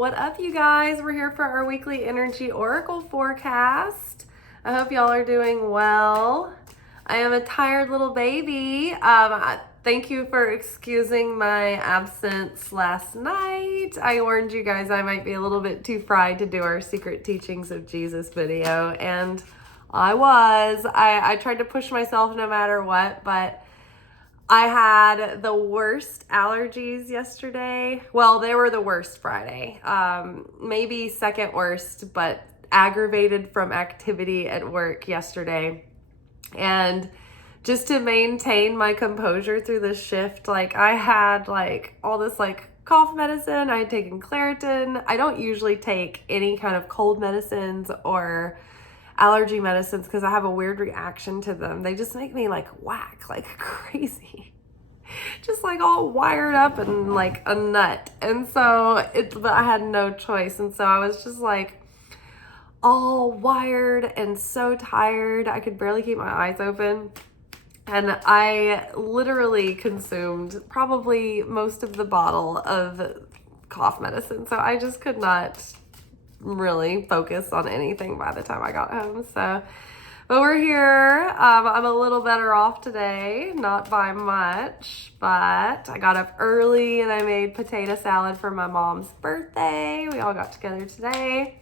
What up, you guys? We're here for our weekly energy oracle forecast. I hope y'all are doing well. I am a tired little baby. Thank you for excusing my absence last night. I warned you guys I might be a little bit too fried to do our Secret Teachings of Jesus video, and I was. I tried to push myself no matter what, but I had the worst allergies yesterday. Well, they were the worst Friday. Maybe second worst, but aggravated from activity at work yesterday. And just to maintain my composure through the shift, I had all this cough medicine. I had taken Claritin. I don't usually take any kind of cold medicines or allergy medicines because I have a weird reaction to them. They just make me whack like crazy. Just all wired up and like a nut. And so but I had no choice. And so I was just all wired and so tired. I could barely keep my eyes open. And I literally consumed probably most of the bottle of cough medicine. So I just could not really focus on anything by the time I got home. But we're here. I'm a little better off today, not by much, but I got up early and I made potato salad for my mom's birthday. We all got together today.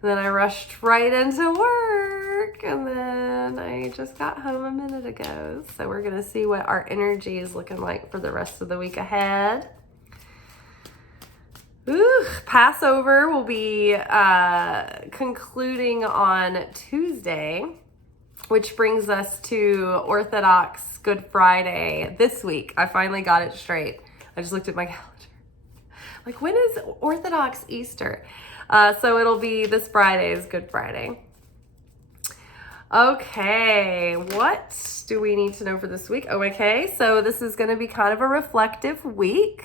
And then I rushed right into work, and then I just got home a minute ago. So we're gonna see what our energy is looking like for the rest of the week ahead. Passover will be concluding on Tuesday, which brings us to Orthodox Good Friday this week. I finally got it straight. I just looked at my calendar. When is Orthodox Easter? So it'll be this Friday is Good Friday. Okay, what do we need to know for this week? Oh, okay, so this is going to be kind of a reflective week.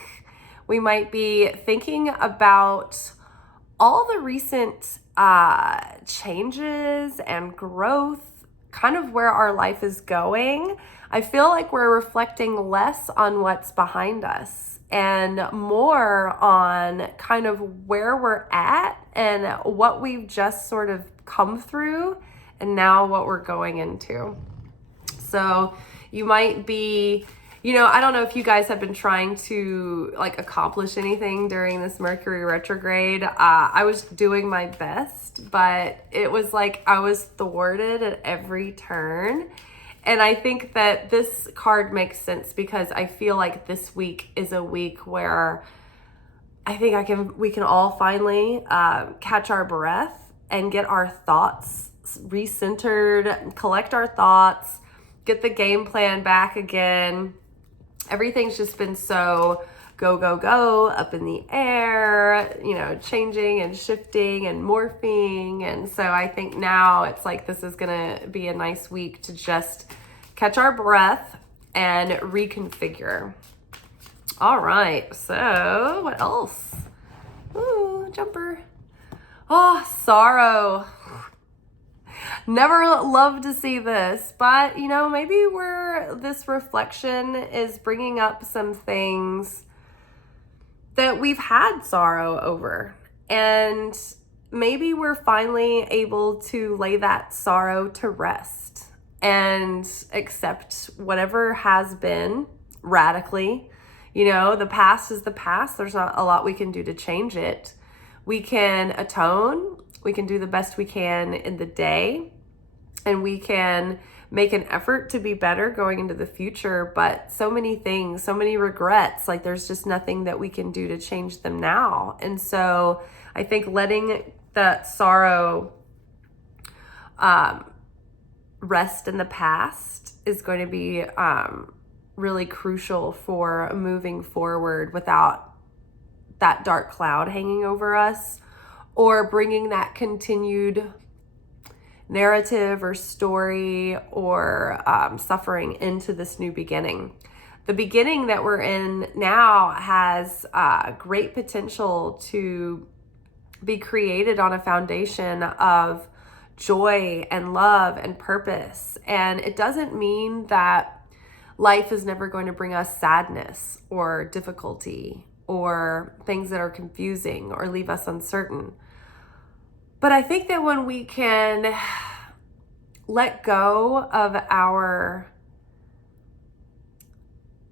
We might be thinking about all the recent changes and growth, kind of where our life is going. I feel like we're reflecting less on what's behind us and more on kind of where we're at and what we've just sort of come through and now what we're going into. So you might be, I don't know if you guys have been trying to accomplish anything during this Mercury retrograde. I was doing my best, but it was I was thwarted at every turn. And I think that this card makes sense because I feel like this week is a week where I think we can all finally catch our breath and get our thoughts recentered, collect our thoughts, get the game plan back again. Everything's just been so go, go, go, up in the air, changing and shifting and morphing. And so I think now it's this is going to be a nice week to just catch our breath and reconfigure. All right, so what else? Ooh, jumper. Oh, sorrow. Never love to see this, but maybe this reflection is bringing up some things that we've had sorrow over, and maybe we're finally able to lay that sorrow to rest and accept whatever has been radically. The past is the past. There's not a lot we can do to change it. We can atone. We can do the best we can in the day, and we can make an effort to be better going into the future. But so many things, so many regrets, there's just nothing that we can do to change them now. And so I think letting that sorrow rest in the past is going to be really crucial for moving forward without that dark cloud hanging over us, or bringing that continued narrative or story or suffering into this new beginning. The beginning that we're in now has great potential to be created on a foundation of joy and love and purpose. And it doesn't mean that life is never going to bring us sadness or difficulty or things that are confusing or leave us uncertain. But I think that when we can let go of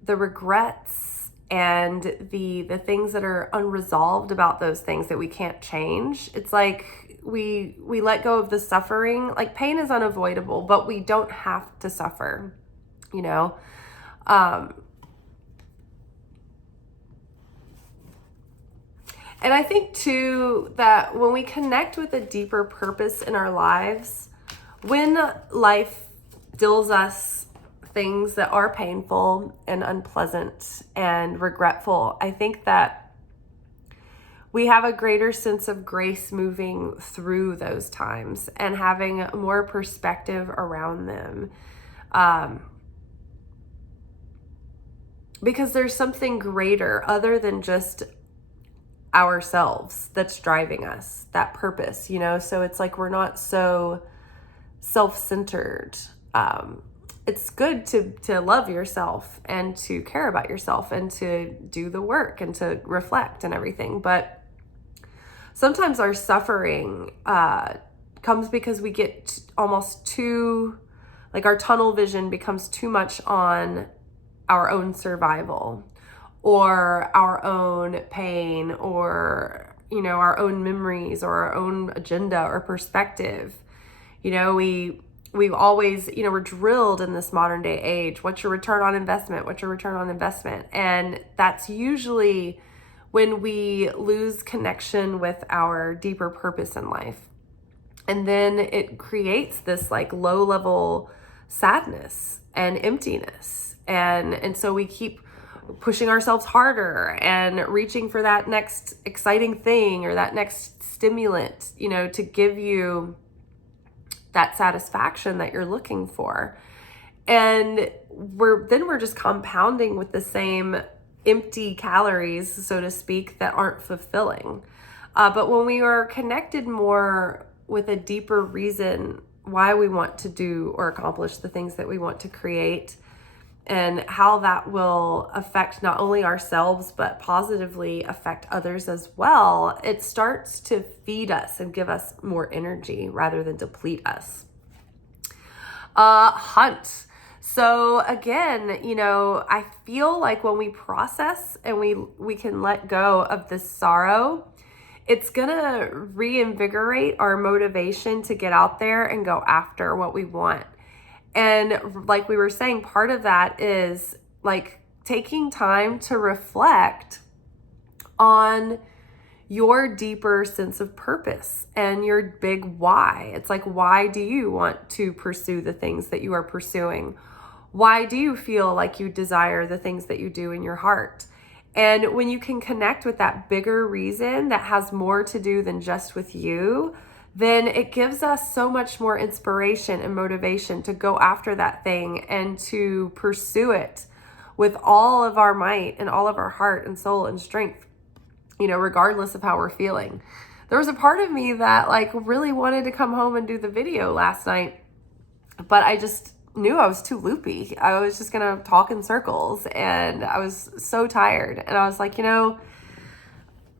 the regrets and the things that are unresolved about those things that we can't change, it's like we let go of the suffering. Like, pain is unavoidable, but we don't have to suffer, you know? And I think too that when we connect with a deeper purpose in our lives, when life deals us things that are painful and unpleasant and regretful, I think that we have a greater sense of grace moving through those times and having more perspective around them. Because there's something greater other than just ourselves that's driving us, that purpose, you know? So it's like we're not so self-centered. It's good to love yourself and to care about yourself and to do the work and to reflect and everything. But sometimes our suffering comes because we get almost too, like, our tunnel vision becomes too much on our own survival or our own pain or, you know, our own memories or our own agenda or perspective. You know, we've always, you know, we're drilled in this modern day age. What's your return on investment? What's your return on investment? And that's usually when we lose connection with our deeper purpose in life. And then it creates this like low level sadness and emptiness. And so we keep pushing ourselves harder and reaching for that next exciting thing or that next stimulant, you know, to give you that satisfaction that you're looking for. And we're just compounding with the same empty calories, so to speak, that aren't fulfilling. But when we are connected more with a deeper reason why we want to do or accomplish the things that we want to create, and how that will affect not only ourselves, but positively affect others as well, it starts to feed us and give us more energy rather than deplete us. Hunt. So again, you know, I feel like when we process and we can let go of this sorrow, it's gonna reinvigorate our motivation to get out there and go after what we want. And like we were saying, part of that is like taking time to reflect on your deeper sense of purpose and your big why. It's like, why do you want to pursue the things that you are pursuing? Why do you feel like you desire the things that you do in your heart? And when you can connect with that bigger reason that has more to do than just with you, then it gives us so much more inspiration and motivation to go after that thing and to pursue it with all of our might and all of our heart and soul and strength, you know, regardless of how we're feeling. There was a part of me that like really wanted to come home and do the video last night, but I just knew I was too loopy. I was just going to talk in circles and I was so tired. And I was like, you know,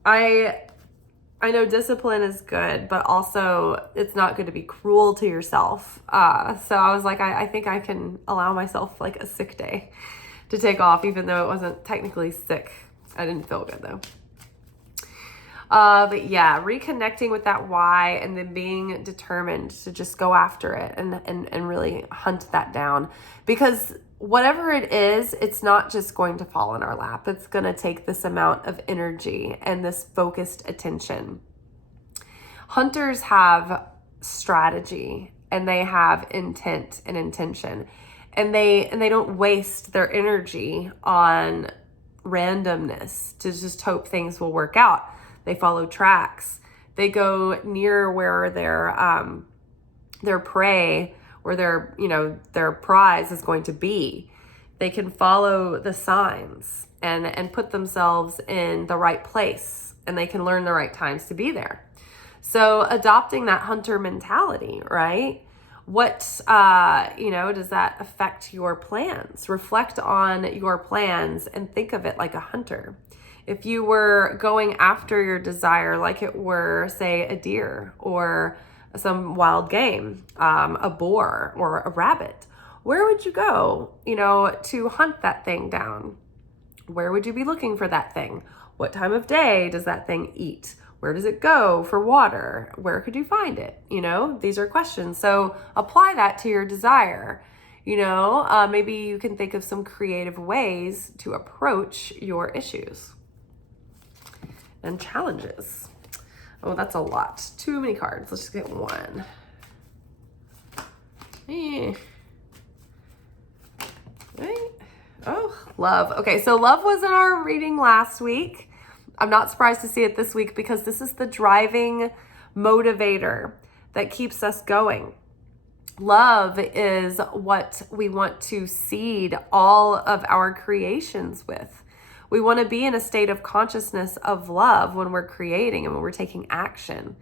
I know discipline is good, but also it's not good to be cruel to yourself. So I was like, I think I can allow myself like a sick day to take off, even though it wasn't technically sick. I didn't feel good though. But yeah, reconnecting with that why and then being determined to just go after it and really hunt that down. Because whatever it is, it's not just going to fall in our lap. It's going to take this amount of energy and this focused attention. Hunters have strategy and they have intent and intention, and they don't waste their energy on randomness to just hope things will work out. They follow tracks. They go near where their prey or their prize is going to be. They can follow the signs and put themselves in the right place, and they can learn the right times to be there. So adopting that hunter mentality, right? What, does that affect your plans? Reflect on your plans and think of it like a hunter. If you were going after your desire like it were, say, a deer or some wild game, a boar or a rabbit, where would you go, to hunt that thing down? Where would you be looking for that thing? What time of day does that thing eat? Where does it go for water? Where could you find it? These are questions. So apply that to your desire. Maybe you can think of some creative ways to approach your issues and challenges. Oh, that's a lot. Too many cards. Let's just get one. Right. Oh, love. Okay, so love was in our reading last week. I'm not surprised to see it this week because this is the driving motivator that keeps us going. Love is what we want to seed all of our creations with. We want to be in a state of consciousness of love when we're creating and when we're taking action.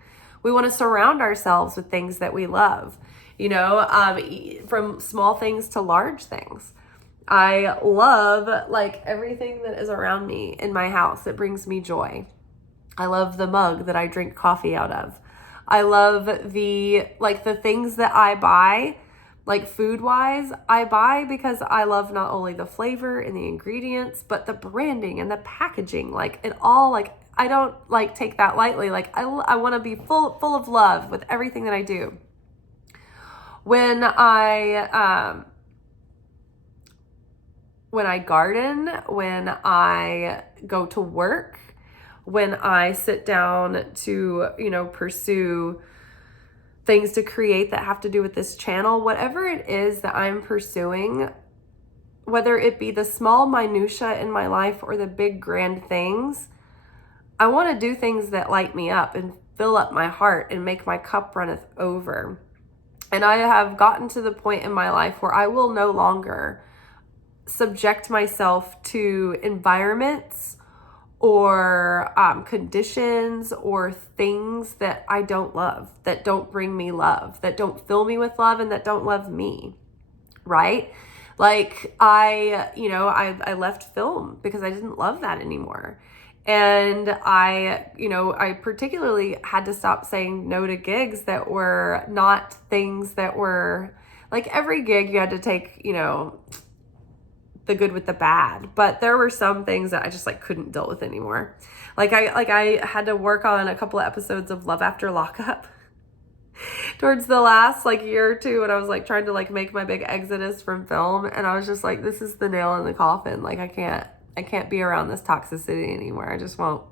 We want to surround ourselves with things that we love, from small things to large things. I love everything that is around me in my house. It brings me joy. I love the mug that I drink coffee out of. I love the things that I buy, food wise, I buy because I love not only the flavor and the ingredients, but the branding and the packaging, it all, I don't take that lightly. I want to be full of love with everything that I do. When I garden, when I go to work, when I sit down to, pursue things to create that have to do with this channel, whatever it is that I'm pursuing, whether it be the small minutia in my life or the big grand things, I want to do things that light me up and fill up my heart and make my cup runneth over. And I have gotten to the point in my life where I will no longer subject myself to environments or conditions or things that I don't love, that don't bring me love, that don't fill me with love, and that don't love me, right? I left film because I didn't love that anymore. And I particularly had to stop saying no to gigs that were not things that were, every gig you had to take, the good with the bad, but there were some things that I just couldn't deal with anymore. I had to work on a couple of episodes of Love After Lockup towards the last year or two when I was trying to make my big exodus from film, and I was just this is the nail in the coffin. I can't be around this toxicity anymore. I just won't.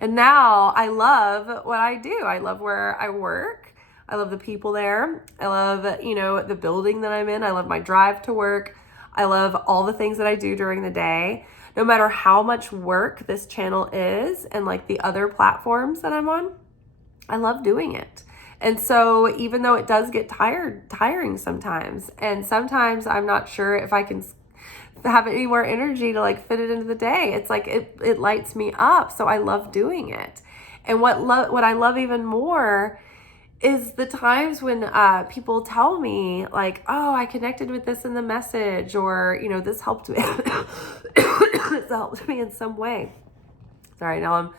And now I love what I do. I love where I work. I love the people there. I love the building that I'm in. I love my drive to work. I love all the things that I do during the day, no matter how much work this channel is and the other platforms that I'm on. I love doing it. And so even though it does get tiring sometimes, and sometimes I'm not sure if I can have any more energy to fit it into the day, it's it lights me up. So I love doing it. And what I love even more is the times when people tell me oh, I connected with this in the message, or this helped me. This helped me in some way. Sorry, now I'm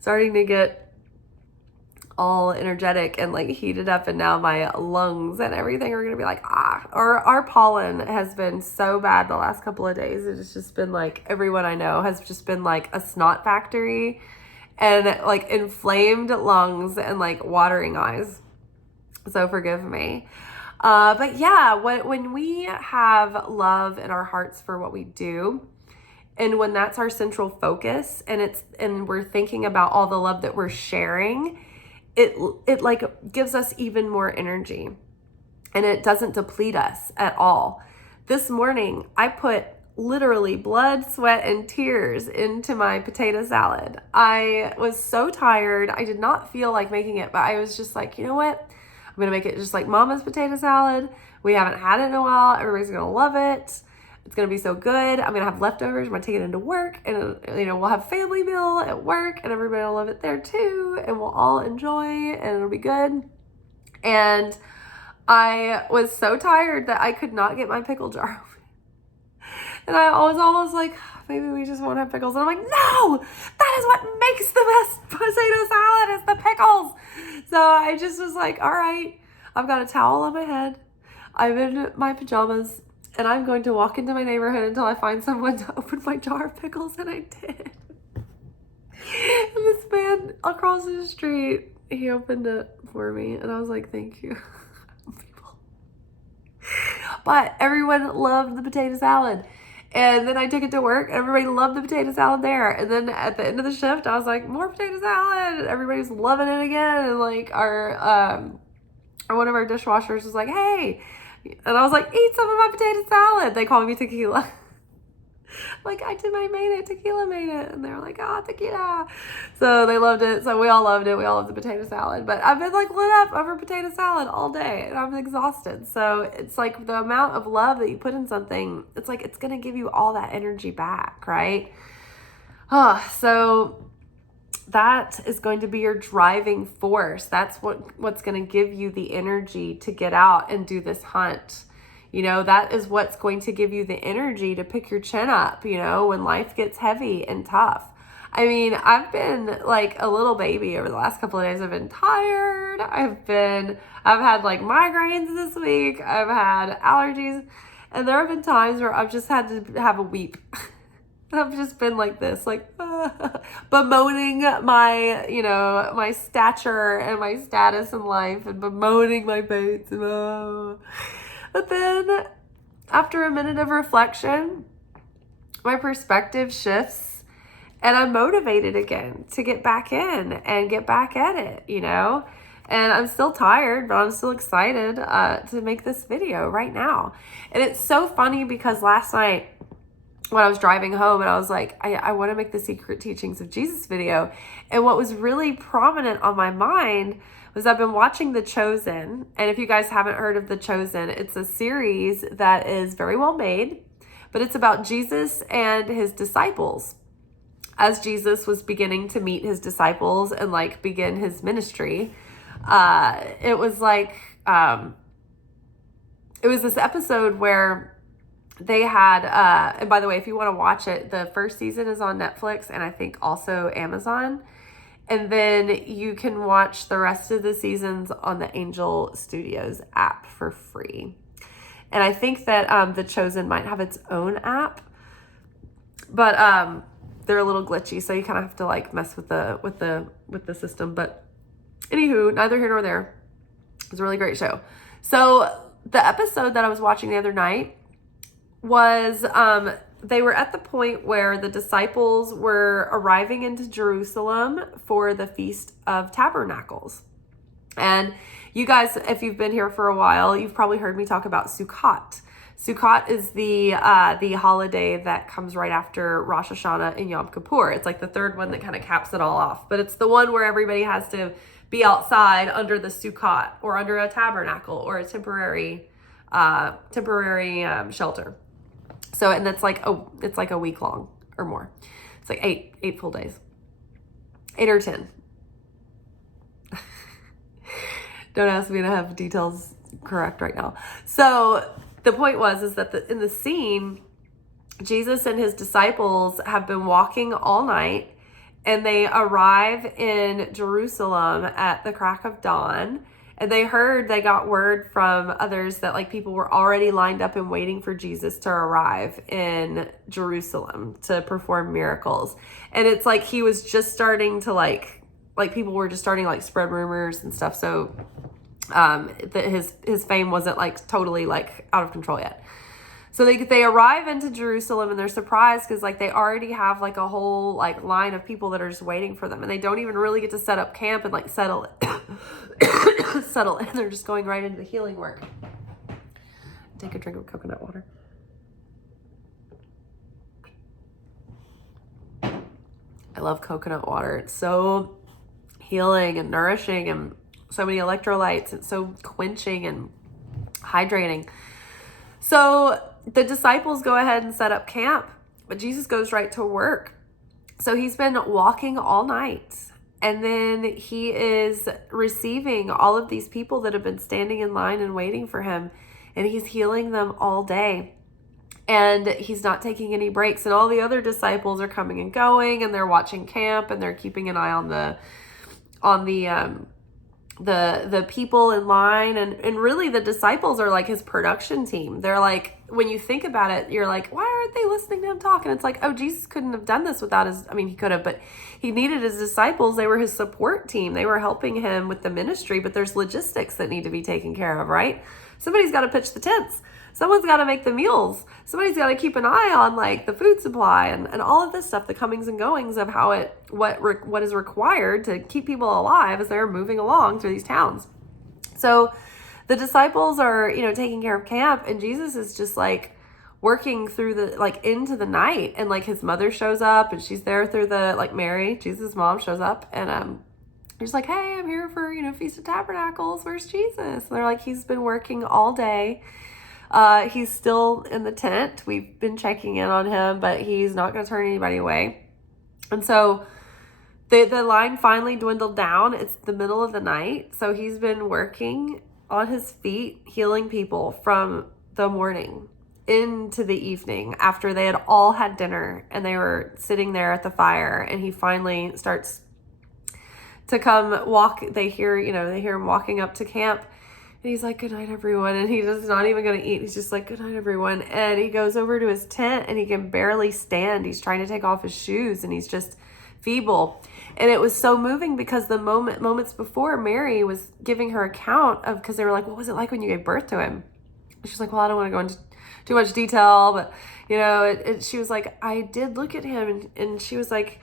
starting to get all energetic and heated up, and now my lungs and everything are gonna be or our pollen has been so bad the last couple of days. It's just been everyone I know has just been a snot factory and inflamed lungs and watering eyes. So forgive me. But yeah, when we have love in our hearts for what we do, and when that's our central focus, and we're thinking about all the love that we're sharing, it gives us even more energy, and it doesn't deplete us at all. This morning, I put literally blood, sweat, and tears into my potato salad. I was so tired. I did not feel like making it, but I was just you know what? I'm going to make it just like Mama's potato salad. We haven't had it in a while. Everybody's going to love it. It's going to be so good. I'm going to have leftovers. I'm going to take it into work, and we'll have family meal at work, and everybody will love it there too. And we'll all enjoy, and it'll be good. And I was so tired that I could not get my pickle jar open. And I was almost like, maybe we just won't have pickles. And I'm like, no, that is what makes the best potato salad, is the pickles. So I just was like, all right, I've got a towel on my head. I'm in my pajamas, and I'm going to walk into my neighborhood until I find someone to open my jar of pickles. And I did. And this man across the street, he opened it for me, and I was like, thank you. But everyone loved the potato salad. And then I took it to work, and everybody loved the potato salad there. And then at the end of the shift, I was like, more potato salad. And everybody's loving it again. And like one of our dishwashers was like, hey. And I was like, eat some of my potato salad. They call me tequila. Like, I made it, tequila made it. And they were like, oh, tequila. So they loved it. So we all loved it. We all loved the potato salad. But I've been like lit up over potato salad all day, and I'm exhausted. So it's like the amount of love that you put in something, it's like it's going to give you all that energy back, right? So that is going to be your driving force. That's what's going to give you the energy to get out and do this hunt. You know, that is what's going to give you the energy to pick your chin up, you know, when life gets heavy and tough. I mean, I've been like a little baby over the last couple of days. I've been tired. I've had like migraines this week. I've had allergies. And there have been times where I've just had to have a weep. I've just been like this, like bemoaning my, you know, my stature and my status in life, and bemoaning my fates. But then after a minute of reflection, my perspective shifts, and I'm motivated again to get back in and get back at it, you know? And I'm still tired, but I'm still excited to make this video right now. And it's so funny because last night when I was driving home, and I was like, I want to make the Secret Teachings of Jesus video. And what was really prominent on my mind was I've been watching The Chosen. And if you guys haven't heard of The Chosen, it's a series that is very well made, but it's about Jesus and his disciples. As Jesus was beginning to meet his disciples and like begin his ministry, it was like, it was this episode where they had, and by the way, if you want to watch it, the first season is on Netflix and I think also Amazon. And then you can watch the rest of the seasons on the Angel Studios app for free. And I think that The Chosen might have its own app, but they're a little glitchy, so you kind of have to like mess with the system. But anywho, neither here nor there. It was a really great show. So the episode that I was watching the other night was they were at the point where the disciples were arriving into Jerusalem for the Feast of Tabernacles. And you guys, if you've been here for a while, you've probably heard me talk about Sukkot. Sukkot is the holiday that comes right after Rosh Hashanah and Yom Kippur. It's like the third one that kind of caps it all off. But it's the one where everybody has to be outside under the Sukkot or under a tabernacle or a temporary shelter. So, and it's like a week long or more. It's like eight full days, 8 or 10. Don't ask me to have details correct right now. So the point is that in the scene, Jesus and his disciples have been walking all night, and they arrive in Jerusalem at the crack of dawn. And they got word from others that like people were already lined up and waiting for Jesus to arrive in Jerusalem to perform miracles. And it's like he was just starting to like people were just starting to like spread rumors and stuff. So that his fame wasn't like totally like out of control yet. So they arrive into Jerusalem, and they're surprised because like they already have like a whole like line of people that are just waiting for them, and they don't even really get to set up camp and like settle in. They're just going right into the healing work. Take a drink of coconut water. I love coconut water. It's so healing and nourishing, and so many electrolytes. It's so quenching and hydrating. So the disciples go ahead and set up camp, but Jesus goes right to work. So he's been walking all night, and then he is receiving all of these people that have been standing in line and waiting for him, and he's healing them all day. and he's not taking any breaks. And all the other disciples are coming and going, and they're watching camp, and they're keeping an eye on the people in line. And really the disciples are like his production team. They're like, when you think about it, you're like, why aren't they listening to him talk? And it's like, oh, Jesus couldn't have done this without his, I mean, he could have, but he needed his disciples. They were his support team. They were helping him with the ministry, but there's logistics that need to be taken care of, right? Somebody's got to pitch the tents. Someone's got to make the meals. Somebody's got to keep an eye on like the food supply and all of this stuff, the comings and goings of how what is required to keep people alive as they're moving along through these towns. So the disciples are, taking care of camp, and Jesus is just like working through into the night, and like his mother shows up, and she's there through Mary, Jesus' mom, shows up, and he's like, hey, I'm here for, Feast of Tabernacles. Where's Jesus? And they're like, he's been working all day. He's still in the tent. We've been checking in on him, but he's not going to turn anybody away. And so the line finally dwindled down. It's the middle of the night. So he's been working on his feet, healing people from the morning into the evening after they had all had dinner and they were sitting there at the fire. And he finally starts to come walk. They hear him walking up to camp. And he's like, good night, everyone. And he's just not even going to eat. He's just like, good night, everyone. And he goes over to his tent and he can barely stand. He's trying to take off his shoes and he's just feeble. And it was so moving because the moments before, Mary was giving her account of, because they were like, what was it like when you gave birth to him? She's like, well, I don't want to go into too much detail, but she was like, I did look at him, and she was like,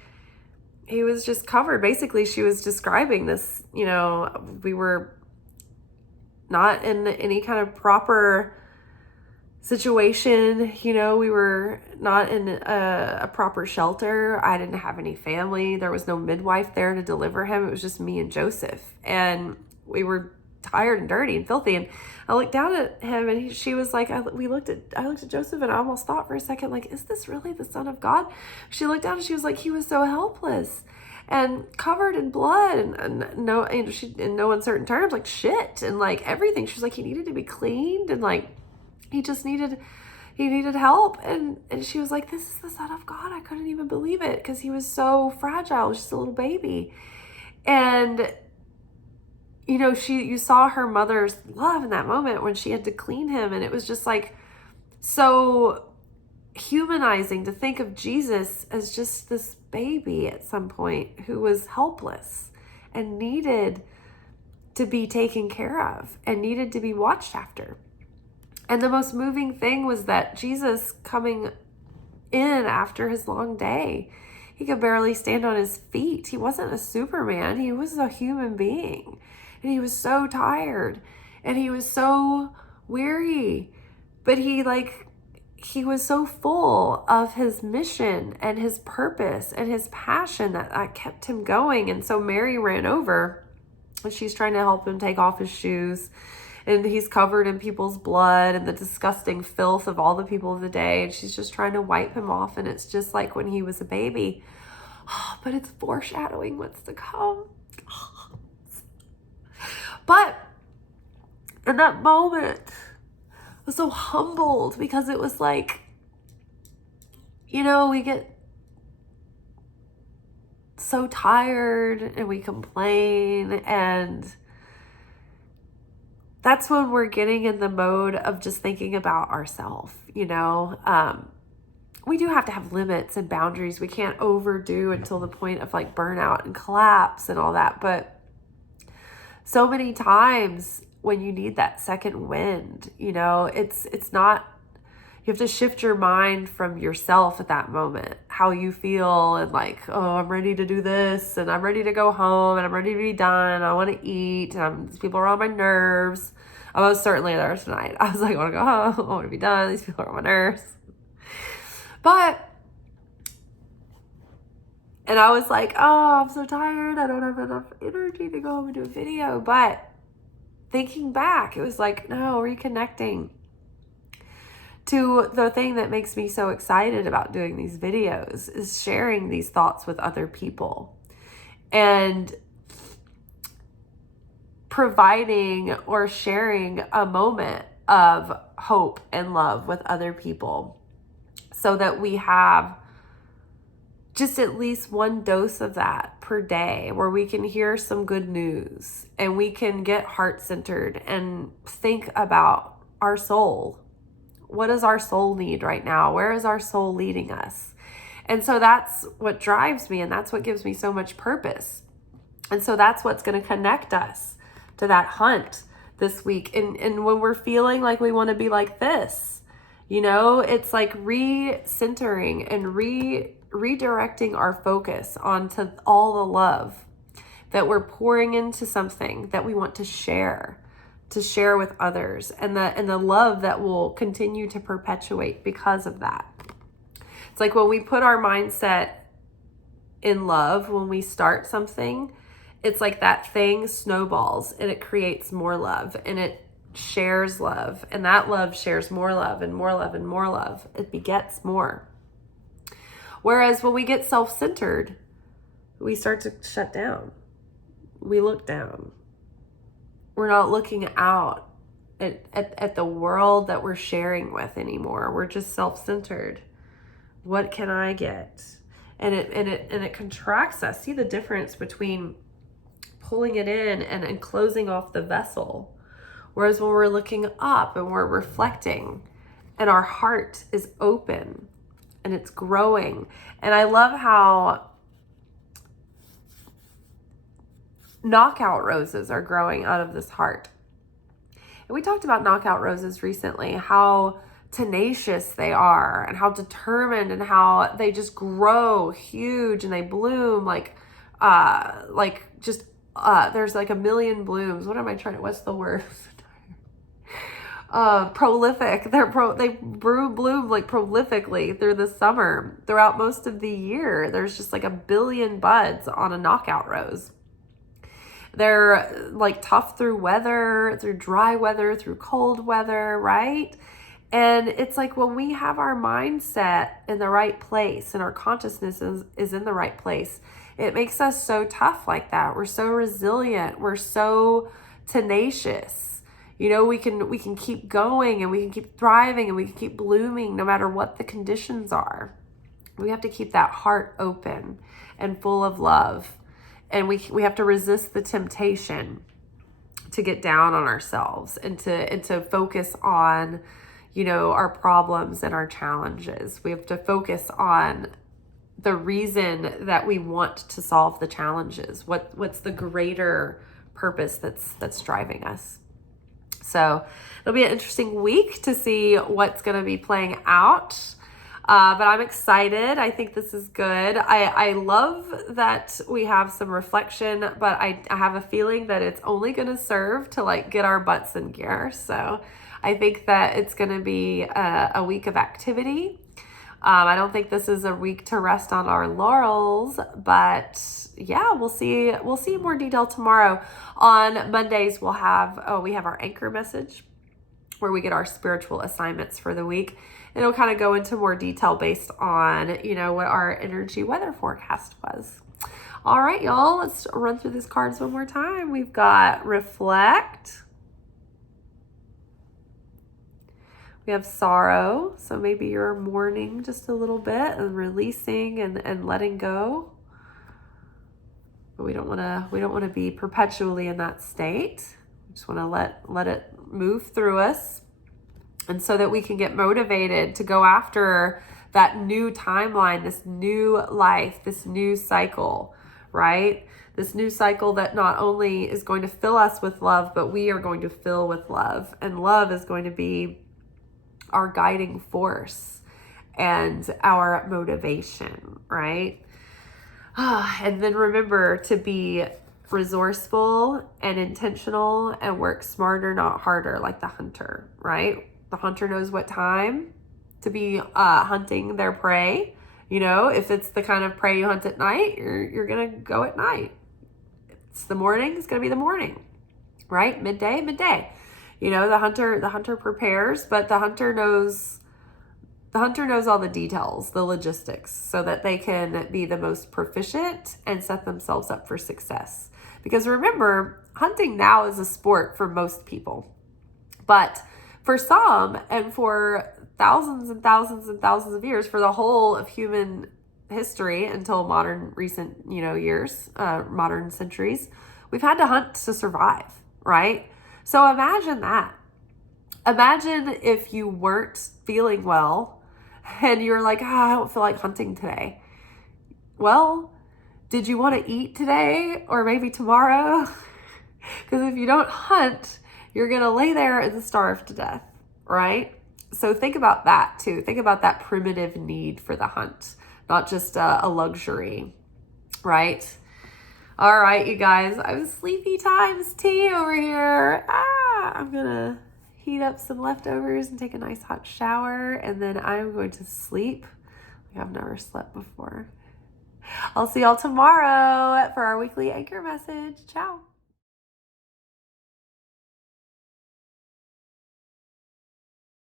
he was just covered. Basically, she was describing this, we were not in any kind of proper situation. We were not in a proper shelter. I didn't have any family. There was no midwife there to deliver him. It was just me and Joseph. And we were tired and dirty and filthy. And I looked down at him, and she was like, I looked at Joseph, and I almost thought for a second, like, is this really the Son of God? She looked down and she was like, he was so helpless and covered in blood and no uncertain terms, like shit and like everything. She was like, he needed to be cleaned, and like he needed help. And she was like, this is the Son of God. I couldn't even believe it because he was so fragile, just a little baby. And you saw her mother's love in that moment when she had to clean him, and it was just like so humanizing to think of Jesus as just this baby at some point who was helpless and needed to be taken care of and needed to be watched after. And the most moving thing was that Jesus coming in after his long day, he could barely stand on his feet. He wasn't a Superman. He was a human being, and he was so tired and he was so weary, but he was so full of his mission and his purpose and his passion that kept him going. And so Mary ran over, and she's trying to help him take off his shoes, and he's covered in people's blood and the disgusting filth of all the people of the day. And she's just trying to wipe him off. And it's just like when he was a baby, but it's foreshadowing what's to come. But in that moment, was so humbled because it was like, we get so tired and we complain, and that's when we're getting in the mode of just thinking about ourselves. We do have to have limits and boundaries. We can't overdo until the point of like burnout and collapse and all that. But so many times when you need that second wind, it's not, you have to shift your mind from yourself at that moment, how you feel, and like, oh, I'm ready to do this, and I'm ready to go home, and I'm ready to be done. I want to eat. These people are on my nerves. I was certainly there tonight. I was like, I want to go home. I want to be done. These people are on my nerves. And I was like, oh, I'm so tired. I don't have enough energy to go home and do a video. But thinking back, it was like, no, reconnecting to the thing that makes me so excited about doing these videos is sharing these thoughts with other people and providing or sharing a moment of hope and love with other people. so that we have just at least one dose of that per day where we can hear some good news and we can get heart-centered and think about our soul. What does our soul need right now? Where is our soul leading us? And so that's what drives me, and that's what gives me so much purpose. And so that's what's going to connect us to that hunt this week. And when we're feeling like we want to be like this, it's like re-centering and redirecting our focus onto all the love that we're pouring into something that we want to share with others, and the love that will continue to perpetuate because of that. It's like when we put our mindset in love, when we start something, it's like that thing snowballs and it creates more love and it shares love, and that love shares more love and more love and more love. It begets more. Whereas when we get self-centered, we start to shut down. We look down. We're not looking out at the world that we're sharing with anymore. We're just self-centered. What can I get? And it contracts us. See the difference between pulling it in and closing off the vessel. Whereas when we're looking up and we're reflecting and our heart is open and it's growing. And I love how knockout roses are growing out of this heart. And we talked about knockout roses recently, how tenacious they are and how determined and how they just grow huge and they bloom there's like a million blooms. What's the word? Prolific. They bloom like prolifically through the summer. Throughout most of the year, there's just like a billion buds on a knockout rose. They're like tough through weather, through dry weather, through cold weather, right? And it's like when we have our mindset in the right place and our consciousness is in the right place, it makes us so tough like that. We're so resilient. We're so tenacious. We can keep going and we can keep thriving and we can keep blooming no matter what the conditions are. We have to keep that heart open and full of love. And we have to resist the temptation to get down on ourselves and to focus on, our problems and our challenges. We have to focus on the reason that we want to solve the challenges. What's the greater purpose that's driving us? So it'll be an interesting week to see what's going to be playing out. But I'm excited. I think this is good. I love that we have some reflection, but I have a feeling that it's only going to serve to get our butts in gear. So I think that it's going to be a week of activity. I don't think this is a week to rest on our laurels, but yeah, we'll see more detail tomorrow. On Mondays, we have our anchor message where we get our spiritual assignments for the week. And it'll kind of go into more detail based on, what our energy weather forecast was. All right, y'all, let's run through these cards one more time. We've got reflect. We have sorrow. So maybe you're mourning just a little bit and releasing and letting go. But we don't want to be perpetually in that state. We just want to let it move through us. And so that we can get motivated to go after that new timeline, this new life, this new cycle, right? This new cycle that not only is going to fill us with love, but we are going to fill with love. And love is going to be our guiding force and our motivation, right? And then remember to be resourceful and intentional and work smarter, not harder, like the hunter, right? The hunter knows what time to be hunting their prey. If it's the kind of prey you hunt at night, you're going to go at night. If it's the morning, it's going to be the morning, right? Midday. The hunter prepares, but the hunter knows all the details, the logistics, so that they can be the most proficient and set themselves up for success. Because remember, hunting now is a sport for most people. But for some, and for thousands and thousands and thousands of years, for the whole of human history until modern recent, years, modern centuries, we've had to hunt to survive, right? So imagine that. Imagine if you weren't feeling well and you were like, I don't feel like hunting today. Well, did you want to eat today or maybe tomorrow? Because if you don't hunt, you're going to lay there and starve to death, right? So think about that too. Think about that primitive need for the hunt, not just a luxury, right? All right, you guys, I'm sleepy times tea over here. I'm going to heat up some leftovers and take a nice hot shower, and then I'm going to sleep like I've never slept before. I'll see y'all tomorrow for our weekly anchor message. Ciao.